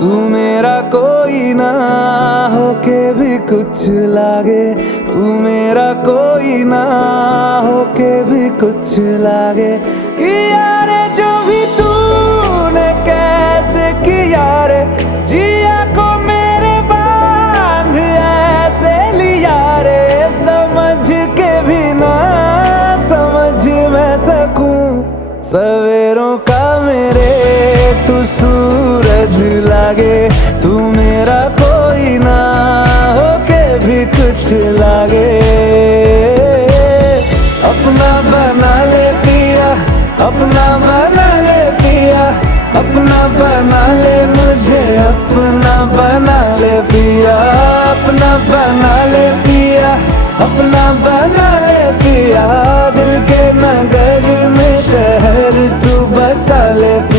तू मेरा कोई ना होके भी कुछ लागे, तू मेरा कोई ना होके भी कुछ लागे। कि यारे जो भी तूने कैसे किया रे, जिया को मेरे बांध ऐसे लिया रे, समझ के भी ना समझ मैं सकूं सवेरों का मेरे तू सूरज लागे। तू मेरा कोई ना होके भी कुछ लागे। अपना बना ले पिया, अपना बना ले पिया, अपना बना ले मुझे, अपना बना ले पिया, अपना बना ले पिया, अपना बना ले पिया। दिल के नगर में शहर तू बसा ले पिया।